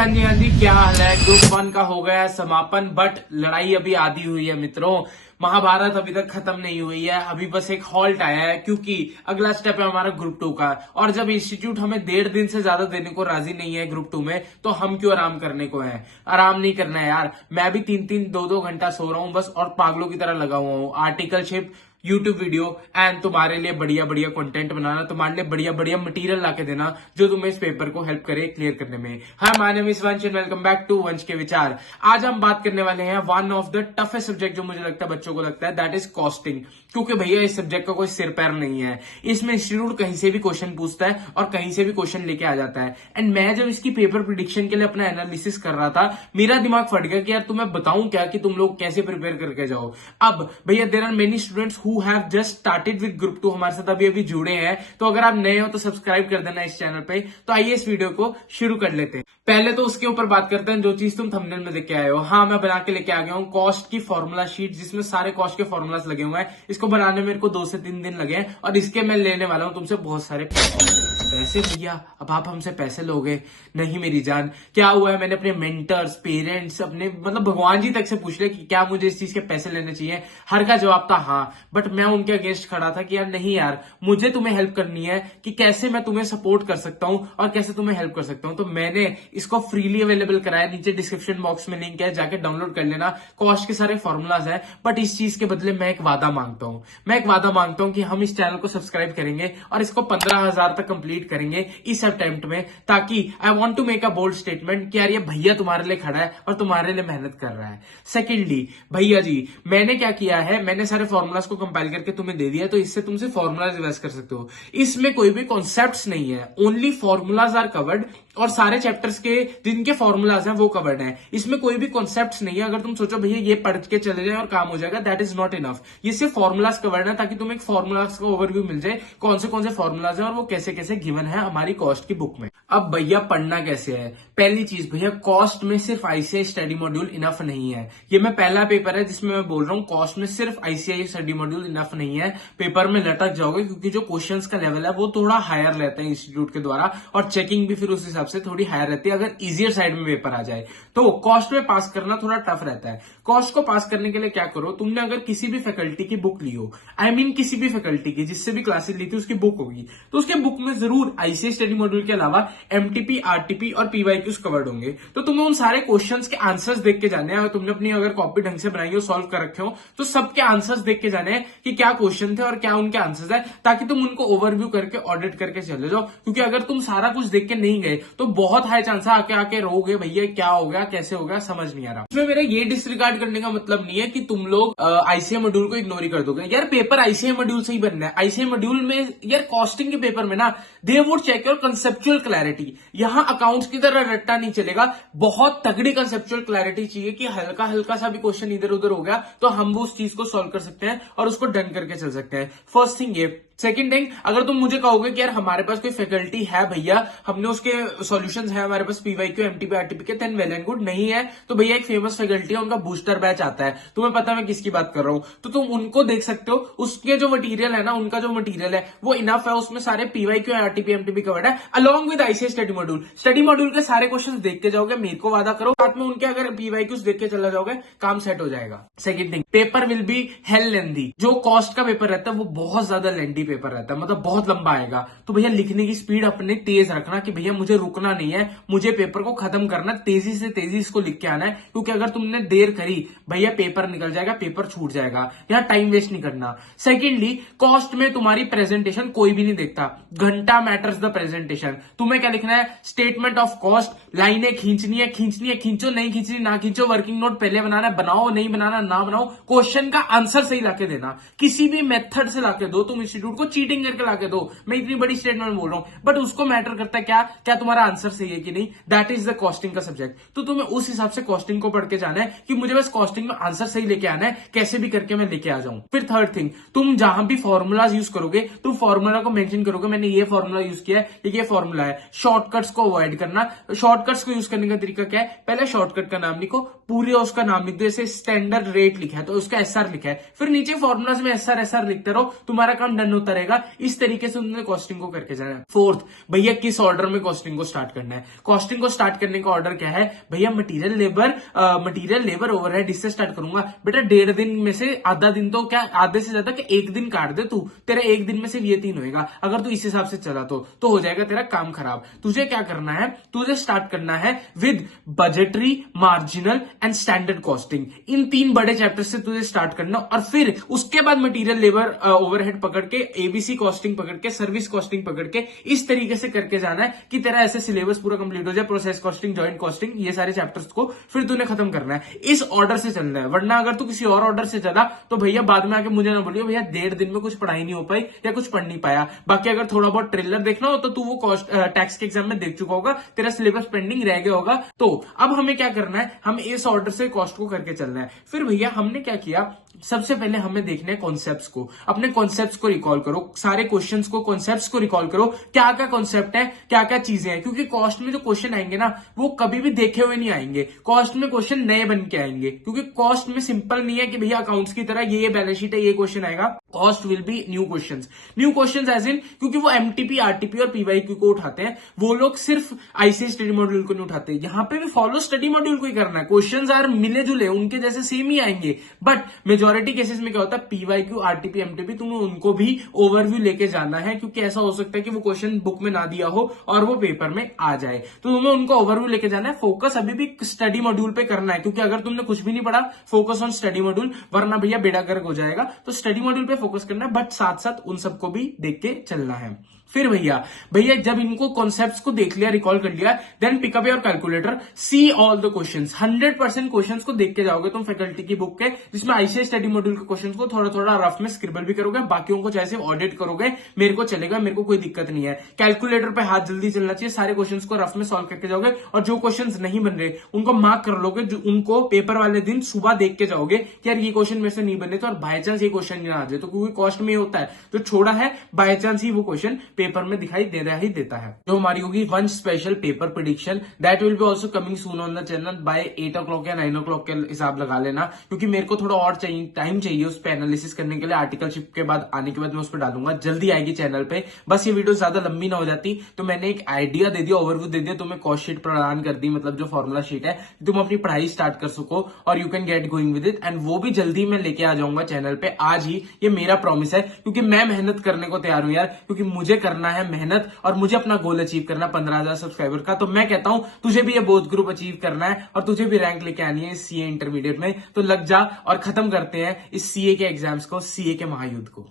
हाँ जी, क्या हाल है। ग्रुप 1 का हो गया है समापन, बट लड़ाई अभी आधी हुई है मित्रों। महाभारत अभी तक खत्म नहीं हुई है, अभी बस एक हॉल्ट आया है क्योंकि अगला स्टेप है हमारा ग्रुप 2 का। और जब इंस्टीट्यूट हमें 1.5 दिन से ज्यादा देने को राजी नहीं है ग्रुप 2 में, तो हम क्यों आराम करने को है। आराम नहीं करना है यार। मैं भी 3-3 2-2 घंटा सो रहा हूँ बस, और पागलों की तरह लगा हुआ हूँ। आर्टिकलशिप, यूट्यूब वीडियो एंड तुम्हारे लिए बढ़िया बढ़िया कंटेंट बनाना, तुम्हारे लिए बढ़िया बढ़िया मटेरियल लाके देना जो तुम्हें इस पेपर को हेल्प करे क्लियर करने में। हाय, माय नेम इज वंश एंड वेलकम बैक टू वंश के विचार। आज हम बात करने वाले हैं one of the toughest subject जो मुझे लगता है बच्चों को लगता है, दैट इज कॉस्टिंग। क्योंकि भैया इस सब्जेक्ट का कोई सिर पैर नहीं है। इसमें इंस्टीट्यूट कहीं से भी क्वेश्चन पूछता है और कहीं से भी क्वेश्चन लेके आ जाता है। एंड मैं जब इसकी पेपर प्रिडिक्शन के लिए अपना एनालिसिस कर रहा था, मेरा दिमाग फट गया कि यार तुम्हें बताऊं क्या कि तुम लोग कैसे प्रिपेयर करके जाओ। अब भैया there are many students who have just started with group 2, हमारे साथ अभी अभी जुड़े हैं। तो अगर आप नए हो तो सब्सक्राइब कर देना इस चैनल पे। तो आइए इस वीडियो को शुरू कर लेते हैं। पहले तो उसके ऊपर बात करते हैं जो चीज तुम थंबनेल में देख के आए हो। हाँ, मैं बना के लेके आ गया हूँ कॉस्ट की फॉर्मूला शीट, जिसमें सारे कॉस्ट के फॉर्मूलाज लगे हुए हैं। इसको बनाने में मेरे को 2 से 3 दिन लगे हैं और इसके मैं लेने वाला हूँ तुमसे बहुत सारे पैसे। भैया अब आप हमसे पैसे लोगे? नहीं मेरी जान। क्या हुआ है, मैंने अपने मेंटर्स, पेरेंट्स, अपने मतलब भगवान जी तक से पूछ लिया कि क्या मुझे इस चीज के पैसे लेने चाहिए। हर का जवाब था हाँ। बट मैं उनके अगेंस्ट खड़ा था कि यार नहीं यार, मुझे तुम्हें हेल्प करनी है कि कैसे मैं तुम्हें सपोर्ट कर सकता हूँ और कैसे तुम्हें हेल्प कर सकता हूँ। तो मैंने इसको फ्रीली अवेलेबल कराया। नीचे डिस्क्रिप्शन बॉक्स में लिंक है, जाके डाउनलोड कर लेना। कॉस्ट के सारे फॉर्मूलाज है। बट इस चीज के बदले मैं एक वादा मांगता हूँ। मैं एक वादा मांगता हूँ कि हम इस चैनल को सब्सक्राइब करेंगे और इसको 15,000 तक कंप्लीट करेंगे इस अटेम्प्ट में, ताकि I want to make a bold statement कि यार ये भैया तुम्हारे लिए खड़ा है और तुम्हारे लिए मेहनत कर रहा है। सेकेंडली भैया जी, मैंने क्या किया है, मैंने सारे फॉर्मूलाज को कंपाइल करके तुम्हें दे दिया, तो इससे तुमसे फॉर्मूलाज रिवाइज कर सकते हो। इसमें कोई भी कॉन्सेप्ट्स नहीं है, ओनली फॉर्मूलाज आर कवर्ड। और सारे चैप्टर्स के जिनके फॉर्मूलाज हैं वो कवर्ड हैं। इसमें कोई भी कॉन्सेप्ट्स नहीं है। अगर तुम सोचो भैया ये पढ़ के चले जाए और काम हो जाएगा, दैट इज नॉट इनफ। ये सिर्फ फॉर्मूलाज कवर्ड है ताकि तुम्हें एक फॉर्मूलाज का ओवरव्यू मिल जाए, कौन से फॉर्मूलाज हैं और वो कैसे कैसे गिवन है हमारी कॉस्ट की बुक में। अब भैया पढ़ना कैसे है? पहली चीज भैया, कॉस्ट में सिर्फ आईसीआई स्टडी मॉड्यूल इनफ नहीं है। ये मैं पहला पेपर है जिसमें मैं बोल रहा हूँ कॉस्ट में सिर्फ आईसीआई स्टडी मॉड्यूल इनफ नहीं है। पेपर में लटक जाओगे क्योंकि जो क्वेश्चंस का लेवल है वो थोड़ा हायर रहता है इंस्टीट्यूट के द्वारा, और चेकिंग भी फिर उस हिसाब से थोड़ी हायर रहती है अगर इजियर साइड में पेपर आ जाए। तो कॉस्ट में पास करना थोड़ा टफ रहता है। कॉस्ट को पास करने के लिए क्या करो, तुमने अगर किसी भी फैकल्टी की बुक ली हो, आई मीन किसी भी फैकल्टी की जिससे भी क्लासेस ली थी उसकी बुक होगी, तो उसके बुक में जरूर आईसीआई स्टडी मॉड्यूल के अलावा एमटीपी, आरटीपी और पीवाईक्यूज कवर्ड होंगे। तो तुम्हें उन सारे क्वेश्चंस के आंसर्स देख के जाने हैं। अगर तुमने अपनी अगर कॉपी ढंग से बनाई हो, सॉल्व कर रखे हो, तो सबके आंसर्स देख के जाने हैं कि क्या क्वेश्चन थे और क्या उनके आंसर्स है, ताकि तुम उनको ओवरव्यू करके ऑडिट करके चले जाओ। क्योंकि अगर तुम सारा कुछ देख के नहीं गए तो बहुत हाई चांस है आके आके रोगे भैया क्या हो गया, कैसे हो गया, समझ नहीं आ रहा। इसमें मेरा ये डिसरिगार्ड करने का मतलब नहीं है कि तुम लोग आईसीआई मॉड्यूल को इग्नोर ही कर दोगे। यार पेपर आईसीआई मॉड्यूल से ही बनना है। आईसीआई मॉड्यूल में यार कॉस्टिंग के पेपर में ना, they would check your conceptual clarity. यहाँ अकाउंट्स की तरह रट्टा नहीं चलेगा, बहुत तगड़ी कंसेप्चुअल क्लैरिटी चाहिए कि हल्का हल्का सा भी क्वेश्चन इधर उधर हो गया तो हम वो उस चीज को सॉल्व कर सकते हैं और उसको डन करके चल सकते हैं। फर्स्ट थिंग ये। सेकंड थिंग, अगर तुम मुझे कहोगे कि यार हमारे पास कोई फैकल्टी है भैया, हमने उसके सॉल्यूशंस है हमारे पास पीवाईक्यू, एमटीपी, आरटीपी के, देन वेल एंड गुड। नहीं है तो भैया एक फेमस फैकल्टी है, उनका बूस्टर बैच आता है, तुम्हें पता है मैं किसकी बात कर रहा हूं, तो तुम उनको देख सकते हो। उसके जो मटीरियल है ना, उनका जो मटीरियल है वो इनफ है, उसमें सारे पीवाईक्यू, आरटीपी, एमटीपी कवर्ड है along with ICI study module. Study module के सारे क्वेश्चन देख के जाओगे, मेरे को वादा करो, साथ में उनके अगर पीवाईक्यूज देख के चला जाओगे, काम सेट हो जाएगा। Second thing, paper will be hell lengthy. जो कॉस्ट का पेपर रहता है वो बहुत ज्यादा लेंदी पेपर रहता है, मतलब बहुत लंबा आएगा। तो भैया लिखने की स्पीड अपने तेज रखना कि भैया मुझे रुकना नहीं है, मुझे पेपर को खत्म करना, तेजी से तेजी इसको लिख के आना है। क्योंकि अगर तुमने देर करी भैया पेपर निकल जाएगा, पेपर छूट जाएगा। यहाँ टाइम वेस्ट नहीं करना। सेकेंडली, कॉस्ट में तुम्हारी प्रेजेंटेशन कोई भी नहीं देखता, घंटा मैटर्स द प्रेजेंटेशन। तुम्हें क्या लिखना है, स्टेटमेंट ऑफ कॉस्ट, लाइनें खींचनी है खींचो, नहीं खींचनी ना खींचो, वर्किंग नोट पहले बनाना है, बनाओ, नहीं बनाना ना बनाओ, क्वेश्चन का आंसर सही लाके देना। किसी भी मेथड से लाके दो, तुम इंस्टीट्यूट को चीटिंग करके लाके दो, मैं इतनी बड़ी स्टेटमेंट बोल रहा हूं, बट उसको मैटर करता है क्या तुम्हारा आंसर सही है कि नहीं। दैट इज द कॉस्टिंग का सब्जेक्ट। तो तुम्हें उस हिसाब से कॉस्टिंग को पढ़ के जाना है कि मुझे बस कॉस्टिंग में आंसर सही लेके आना है, कैसे भी करके मैं लेके आ जाऊं। फिर थर्ड थिंग, तुम जहां भी फॉर्मूलाज यूज करोगे, तुम फॉर्मूला को मेंशन करोगे, मैंने ये फॉर्मूला यूज किया है, ये फॉर्मूला है। शॉर्टकट्स को अवॉइड करना। शॉर्टकट्स को यूज करने का तरीका क्या है, पहले शॉर्टकट का नाम लिखो, पूरे उसका नाम लिख दो। जैसे स्टैंडर्ड रेट लिखा है तो उसका एसआर लिखा है, फिर नीचे फॉर्मूलाज में एसआर लिखते रहो, तुम्हारा काम डन होता होता रहेगा। इस तरीके से उन्होंने कॉस्टिंग को करके जाना है। फोर्थ, भैया किस ऑर्डर में कॉस्टिंग को स्टार्ट करना है। कॉस्टिंग को स्टार्ट करने का ऑर्डर क्या है भैया, मटीरियल लेबर ओवरहेड इससे स्टार्ट करूंगा। बेटा 1.5 दिन में से आधा दिन तो क्या, आधे से ज्यादा कि 1 दिन काट दे तू, तेरा 1 दिन में सिर्फ ये 3 होएगा। अगर तू इस हिसाब से चला तो हो जाएगा तेरा काम खराब। तुझे क्या करना है, तुझे स्टार्ट करना है with budgetary, marginal and standard costing. इन 3 बड़े चैप्टर से तुझे स्टार्ट करना, और फिर उसके बाद मटीरियल लेबर ओवरहेड पकड़ के, एबीसी कॉस्टिंग पकड़ के, सर्विस कॉस्टिंग पकड़ के, इस तरीके से करके जाना है कि तेरा ऐसे सिलेबस पूरा कंप्लीट हो जाए। प्रोसेस कॉस्टिंग, जॉइंट कॉस्टिंग, ये सारे चैप्टर्स को फिर तूने खत्म करना है। इस ऑर्डर से चलना है, वरना अगर तू किसी और ऑर्डर से चला तो भैया बाद में आके मुझे ना बोलियो भैया 1.5 दिन में कुछ पढ़ाई नहीं हो पाई या कुछ पढ़ नहीं पाया। बाकी अगर थोड़ा बहुत ट्रेलर देखना हो तो तू वो टैक्स के एग्जाम में देख चुका होगा, तेरा सिलेबस पेंडिंग रह गया होगा। तो अब हमें क्या करना है, हम इस ऑर्डर से कॉस्ट को करके चलना है। फिर भैया हमने क्या किया, सबसे पहले हमें देखना है कॉन्सेप्ट्स को। अपने कॉन्सेप्ट्स को रिकॉल करो, सारे क्वेश्चंस को, कॉन्सेप्ट्स को रिकॉल करो, क्या क्या कॉन्सेप्ट है, क्या क्या चीजें हैं। क्योंकि कॉस्ट में जो क्वेश्चन आएंगे ना, वो कभी भी देखे हुए नहीं आएंगे। कॉस्ट में क्वेश्चन नए बन के आएंगे, क्योंकि कॉस्ट में सिंपल नहीं है कि भैया अकाउंट्स की तरह ये बैलेंस शीट है, ये क्वेश्चन आएगा। Cost will be new questions as in, क्योंकि वो एमटीपी, आरटीपी और पीवाईक्यू को उठाते हैं, वो लोग सिर्फ आईसीएस स्टडी मॉड्यूल को नहीं उठाते। यहाँ पे भी फॉलो स्टडी मॉड्यूल को ही करना है। क्वेश्चंस आर मिले जुले, उनके जैसे सेम ही आएंगे, बट मेजोरिटी केसेस में क्या होता है, पीवाईक्यू, आरटीपी, एमटीपी, तुम्हें उनको भी ओवरव्यू लेके जाना है, क्योंकि ऐसा हो सकता है कि वो क्वेश्चन बुक में ना दिया हो और वो पेपर में आ जाए, तो तुम्हें उनको ओवरव्यू लेके जाना है। फोकस अभी भी स्टडी मॉड्यूल पे करना है, क्योंकि अगर तुमने कुछ भी नहीं पढ़ा, फोकस ऑन स्टडी मॉड्यूल, वरना भैया बेड़ा गर्क हो जाएगा। तो स्टडी मॉड्यूल पे फोकस करना है, बट साथ साथ उन सबको भी देख के चलना है। फिर भैया जब इनको कॉन्सेप्ट्स को देख लिया, रिकॉल कर लिया, then pick up your calculator, see all the questions. 100% questions को देख के जाओगे तुम फैकल्टी की बुक के, जिसमें आईसीएस स्टडी मॉड्यूल के क्वेश्चंस को थोड़ा थोड़ा रफ में स्क्रिबल भी करोगे, बाकियों को चाहे ऑडिट करोगे, मेरे को चलेगा, मेरे को कोई दिक्कत नहीं है। कैलकुलेटर पे हाथ जल्दी चलना चाहिए, सारे क्वेश्चंस को रफ में सॉल्व करके जाओगे, और जो क्वेश्चंस नहीं बन रहे उनको मार्क कर लोगे, जो उनको पेपर वाले दिन सुबह देख के जाओगे कि यार ये क्वेश्चन मेरे से नहीं बने, तो और बाय चांस ये क्वेश्चन ना आ जाए, तो क्योंकि कॉस्ट में होता है जो छोड़ा है, बाय चांस ही वो क्वेश्चन पेपर में दिखाई दे रहा ही देता है। जो हमारी होगी one special paper prediction, that will be also coming soon on the channel by 8 o'clock या 9 o'clock के हिसाब लगा लेना, क्योंकि मेरे को थोड़ा और टाइम चाहिए उस पे एनालिसिस करने के लिए। आर्टिकलशिप के बाद आने के बाद मैं उस पर डालूंगा, जल्दी आएगी चैनल पे। बस ये वीडियो ज्यादा लंबी ना हो जाती, तो मैंने एक आइडिया दे दिया, ओवरव्यू दे दिया, तुम्हें कॉस्ट शीट प्रदान कर दी, मतलब जो फॉर्मुला शीट है, तुम अपनी पढ़ाई स्टार्ट कर सको और you can get going with it. And वो भी जल्दी मैं लेके आ जाऊंगा चैनल पे, आज ही, ये मेरा प्रॉमिस है, क्योंकि मैं मेहनत करने को तैयार हूं यार, क्योंकि मुझे करना है मेहनत और मुझे अपना गोल अचीव करना 15,000 सब्सक्राइबर का। तो मैं कहता हूं तुझे भी ये बोथ ग्रुप अचीव करना है और तुझे भी रैंक लेके आनी है इस सीए इंटरमीडिएट में, तो लग जा और खत्म करते हैं इस सीए के एग्जाम्स को, सीए के महायुद्ध को।